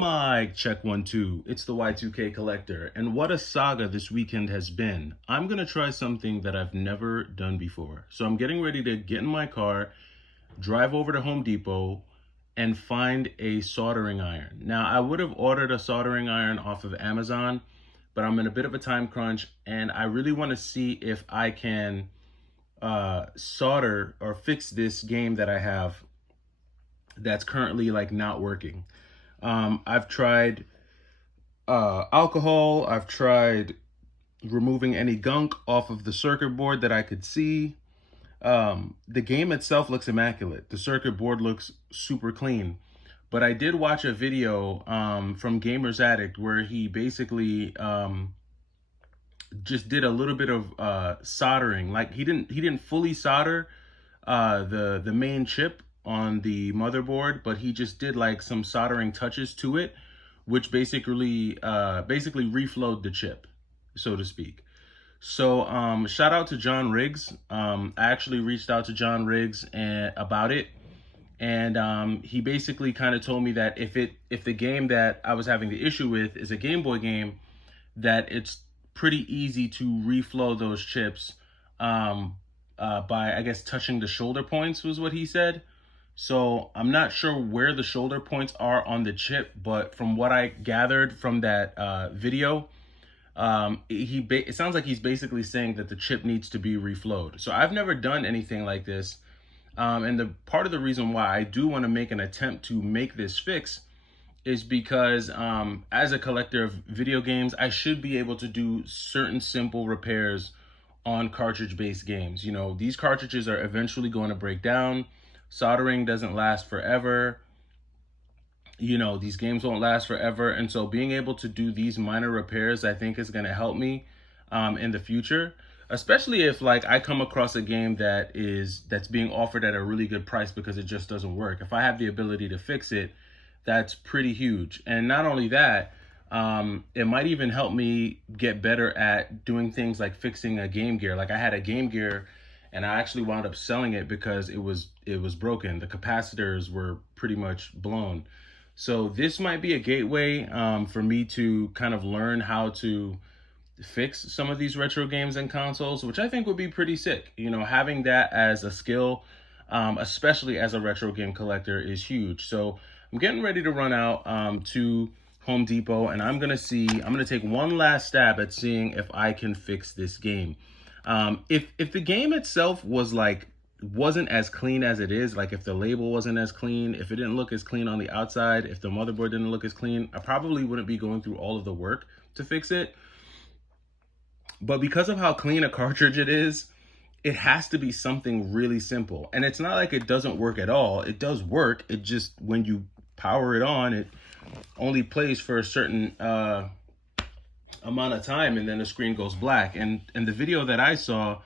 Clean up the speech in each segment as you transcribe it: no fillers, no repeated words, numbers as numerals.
Mic check 1 2. It's the Y2K collector, and what a saga this weekend has been. I'm gonna try something that I've never done before. So I'm getting ready to get in my car, drive over to Home Depot, and find a soldering iron. Now I would have ordered a soldering iron off of Amazon, but I'm in a bit of a time crunch, and I really want to see if I can solder or fix this game that I have that's currently like not working. I've tried alcohol. I've tried removing any gunk off of the circuit board that I could see. The game itself looks immaculate. The circuit board looks super clean. But I did watch a video from Gamers Addict where he basically just did a little bit of soldering. Like he didn't fully solder the main chip on the motherboard, but he just did like some soldering touches to it, which basically reflowed the chip, so to speak. So shout out to John Riggs. I actually reached out to John Riggs about it, and he basically kind of told me that if the game that I was having the issue with is a Game Boy game, that it's pretty easy to reflow those chips by, I guess, touching the shoulder points was what he said. So I'm not sure where the shoulder points are on the chip, but from what I gathered from that video, it sounds like he's basically saying that the chip needs to be reflowed. So I've never done anything like this, and the part of the reason why I do want to make an attempt to make this fix is because as a collector of video games, I should be able to do certain simple repairs on cartridge-based games. You know, these cartridges are eventually going to break down. Soldering doesn't last forever. You know, these games won't last forever. And so being able to do these minor repairs, I think is going to help me in the future, especially if like I come across a game that's being offered at a really good price because it just doesn't work. If I have the ability to fix it, that's pretty huge. And not only that, it might even help me get better at doing things like fixing a Game Gear. Like I had a Game Gear and I actually wound up selling it because it was broken. The capacitors were pretty much blown. So this might be a gateway for me to kind of learn how to fix some of these retro games and consoles, which I think would be pretty sick. You know, having that as a skill, especially as a retro game collector, is huge. So I'm getting ready to run out to Home Depot, and I'm gonna take one last stab at seeing if I can fix this game. If the game itself wasn't as clean as it is, like if the label wasn't as clean, if it didn't look as clean on the outside, if the motherboard didn't look as clean, I probably wouldn't be going through all of the work to fix it. But because of how clean a cartridge it is, it has to be something really simple. And it's not like it doesn't work at all. It does work. It just, when you power it on, it only plays for a certain amount of time, and then the screen goes black. And the video that I saw,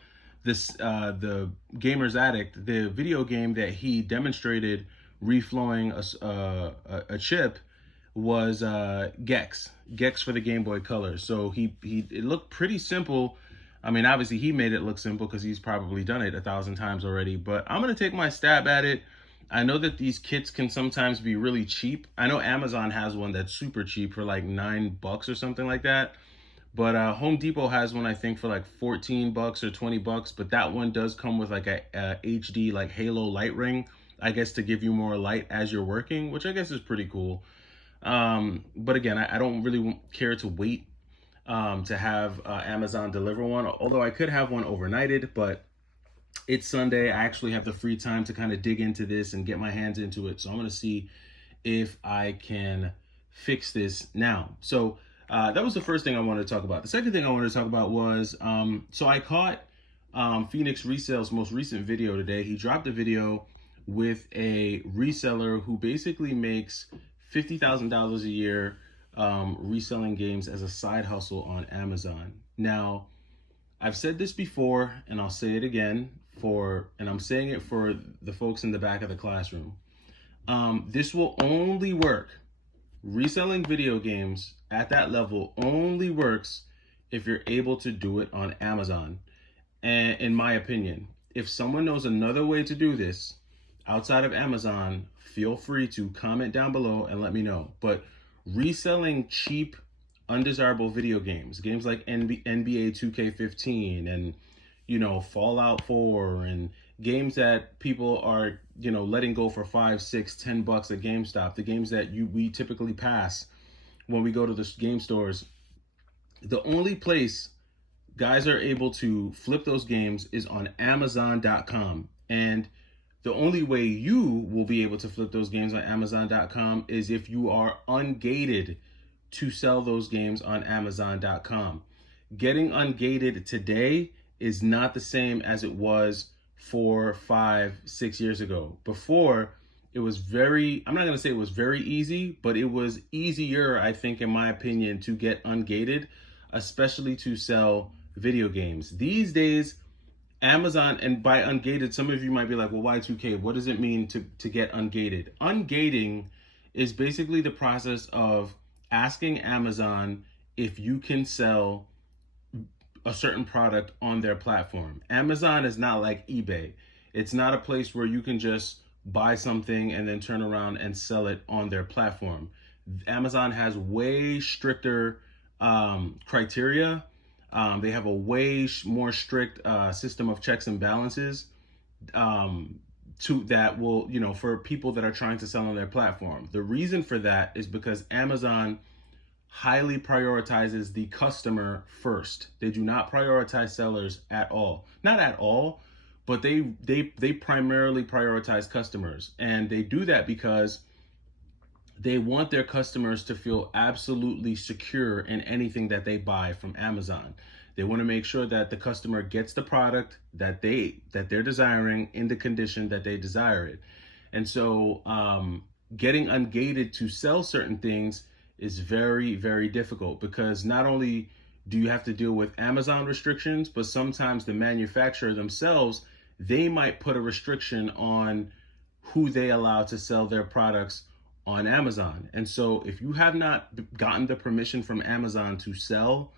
the Gamers Addict, the video game that he demonstrated reflowing a chip was Gex for the Game Boy Color. So it looked pretty simple. I mean, obviously he made it look simple because he's probably done it 1,000 times already, but I'm gonna take my stab at it. I know that these kits can sometimes be really cheap. I know Amazon has one that's super cheap for like $9 or something like that. But Home Depot has one, I think, for like $14 or $20. But that one does come with like a HD like halo light ring, I guess, to give you more light as you're working, which I guess is pretty cool. But again, I don't really care to wait to have Amazon deliver one, although I could have one overnighted, but it's Sunday. I actually have the free time to kind of dig into this and get my hands into it. So I'm going to see if I can fix this now. So that was the first thing I wanted to talk about. The second thing I wanted to talk about was, so I caught Phoenix Resale's most recent video today. He dropped a video with a reseller who basically makes $50,000 a year reselling games as a side hustle on Amazon. Now, I've said this before, and I'll say it again and I'm saying it for the folks in the back of the classroom. This will only work. Reselling video games at that level only works if you're able to do it on Amazon. And in my opinion, if someone knows another way to do this outside of Amazon, feel free to comment down below and let me know. But reselling cheap, undesirable video games, games like NBA 2K15 and, Fallout 4, and games that people are, letting go for 5, 6, $10 at GameStop, the games that we typically pass when we go to the game stores. The only place guys are able to flip those games is on Amazon.com. And the only way you will be able to flip those games on Amazon.com is if you are ungated to sell those games on Amazon.com. Getting ungated today is not the same as it was 4, 5, 6 years ago. Before, it was I'm not going to say it was very easy, but it was easier, I think, in my opinion, to get ungated, especially to sell video games. These days, Amazon, and by ungated, some of you might be like, well, Y2K, what does it mean to get ungated? Ungating is basically the process of asking Amazon if you can sell a certain product on their platform. Amazon is not like eBay. It's not a place where you can just buy something and then turn around and sell it on their platform. Amazon has way stricter criteria. They have a way more strict system of checks and balances to that will, for people that are trying to sell on their platform. The reason for that is because Amazon highly prioritizes the customer first. They do not prioritize sellers at all. Not at all, but they primarily prioritize customers. And they do that because they want their customers to feel absolutely secure in anything that they buy from Amazon. They want to make sure that the customer gets the product that they're desiring in the condition that they desire it. And so getting ungated to sell certain things is very, very difficult, because not only do you have to deal with Amazon restrictions, but sometimes the manufacturer themselves, they might put a restriction on who they allow to sell their products on Amazon. And so if you have not gotten the permission from Amazon to sell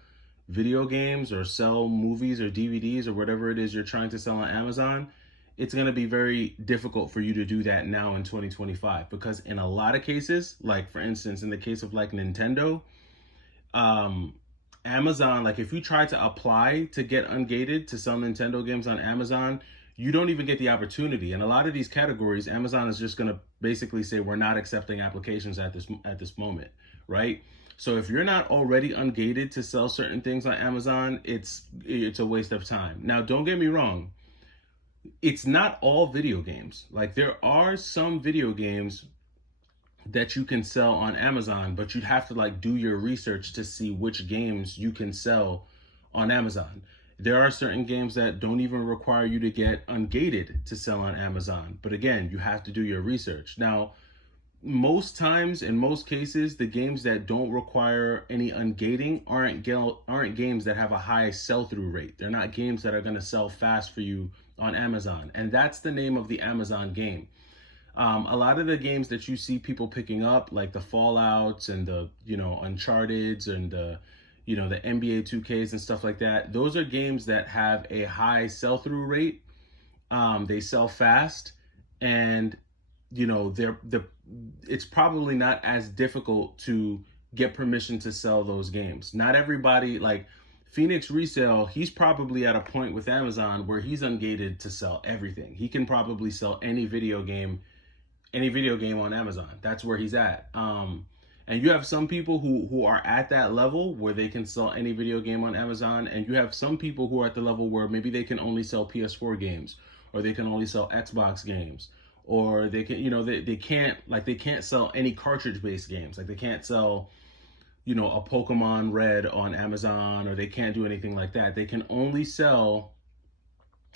video games or sell movies or DVDs or whatever it is you're trying to sell on Amazon, it's going to be very difficult for you to do that now in 2025, because in a lot of cases, like for instance, in the case of like Nintendo, Amazon, like if you try to apply to get ungated to sell Nintendo games on Amazon, you don't even get the opportunity. And a lot of these categories, Amazon is just going to basically say, we're not accepting applications at this moment, right? So if you're not already ungated to sell certain things on Amazon, it's a waste of time. Now, don't get me wrong. It's not all video games. Like there are some video games that you can sell on Amazon, but you'd have to like do your research to see which games you can sell on Amazon. There are certain games that don't even require you to get ungated to sell on Amazon. But again, you have to do your research. Now, most times, in most cases, the games that don't require any ungating aren't games that have a high sell-through rate. They're not games that are going to sell fast for you on Amazon. And that's the name of the Amazon game. A lot of the games that you see people picking up, like the Fallouts and the, Uncharted's and the NBA 2Ks and stuff like that, those are games that have a high sell-through rate. They sell fast, and it's probably not as difficult to get permission to sell those games. Not everybody, like Phoenix Resale, he's probably at a point with Amazon where he's ungated to sell everything. He can probably sell any video game on Amazon. That's where he's at. And you have some people who are at that level where they can sell any video game on Amazon, and you have some people who are at the level where maybe they can only sell PS4 games, or they can only sell Xbox games, or they can, they can't sell any cartridge-based games. Like they can't sell, a Pokemon Red on Amazon, or they can't do anything like that. They can only sell,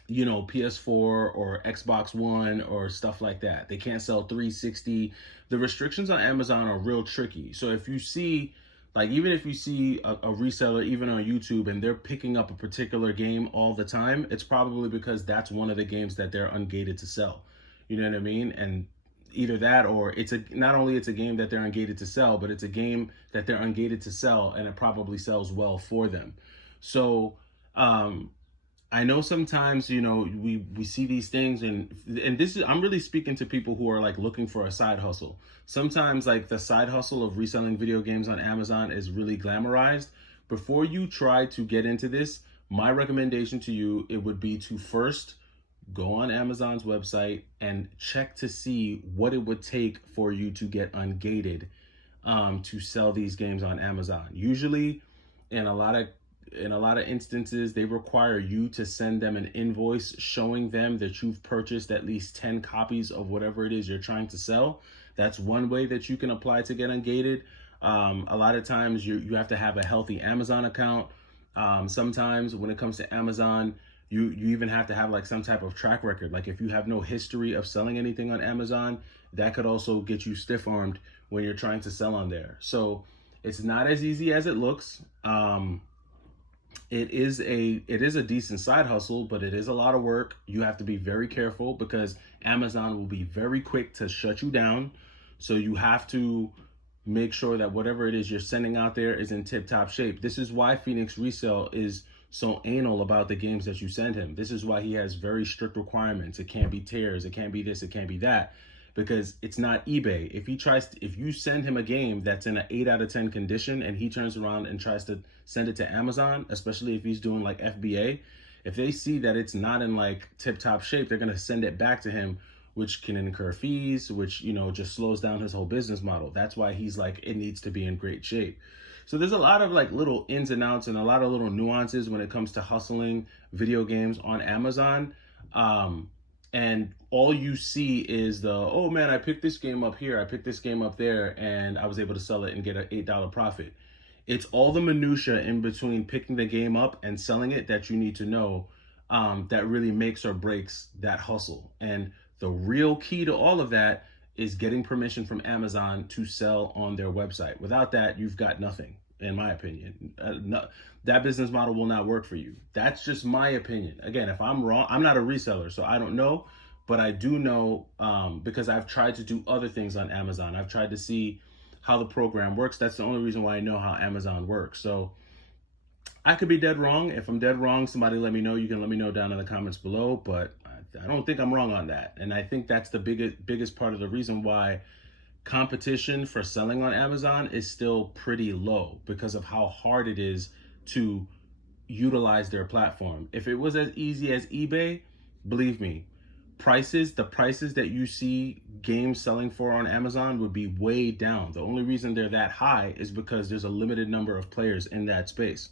PS4 or Xbox One or stuff like that. They can't sell 360. The restrictions on Amazon are real tricky. So if you see, even if you see a reseller, even on YouTube, and they're picking up a particular game all the time, it's probably because that's one of the games that they're ungated to sell. You know what I mean? And either that, or not only it's a game that they're ungated to sell, but it's a game that they're ungated to sell, and it probably sells well for them. So, I know sometimes, you know, we see these things, and this is, I'm really speaking to people who are like looking for a side hustle. Sometimes like the side hustle of reselling video games on Amazon is really glamorized. Before you try to get into this, my recommendation to you, it would be to first go on Amazon's website and check to see what it would take for you to get ungated, to sell these games on Amazon. Usually, in a lot of instances, they require you to send them an invoice showing them that you've purchased at least 10 copies of whatever it is you're trying to sell. That's one way that you can apply to get ungated. A lot of times you have to have a healthy Amazon account. Sometimes when it comes to Amazon, you even have to have like some type of track record. Like if you have no history of selling anything on Amazon, that could also get you stiff-armed when you're trying to sell on there. So it's not as easy as it looks. It is a decent side hustle, but it is a lot of work. You have to be very careful because Amazon will be very quick to shut you down. So you have to make sure that whatever it is you're sending out there is in tip-top shape. This is why Phoenix Resale is so anal about the games that you send him. This is why he has very strict requirements. It can't be tears, it can't be this, it can't be that, because it's not eBay. If you send him a game that's in an 8 out of 10 condition and he turns around and tries to send it to Amazon, especially if he's doing like FBA, if they see that it's not in like tip-top shape, they're going to send it back to him, which can incur fees, which, you know, just slows down his whole business model. That's why he's like, it needs to be in great shape. So there's a lot of like little ins and outs and a lot of little nuances when it comes to hustling video games on Amazon. And all you see is the, oh man, I picked this game up here, I picked this game up there, and I was able to sell it and get an $8 profit. It's all the minutia in between picking the game up and selling it that you need to know, that really makes or breaks that hustle. And the real key to all of that is getting permission from Amazon to sell on their website. Without that, you've got nothing, in my opinion. That business model will not work for you. That's just my opinion. Again, if I'm wrong, I'm not a reseller, so I don't know, but I do know, because I've tried to do other things on Amazon. I've tried to see how the program works. That's the only reason why I know how Amazon works. So I could be dead wrong. If I'm dead wrong, somebody let me know. You can let me know down in the comments below, but I don't think I'm wrong on that. And I think that's the biggest part of the reason why competition for selling on Amazon is still pretty low, because of how hard it is to utilize their platform. If it was as easy as eBay, believe me, the prices that you see games selling for on Amazon would be way down. The only reason they're that high is because there's a limited number of players in that space.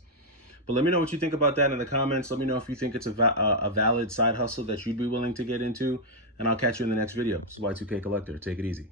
But let me know what you think about that in the comments. Let me know if you think it's a valid side hustle that you'd be willing to get into, and I'll catch you in the next video. This is Y2K Collector. Take it easy.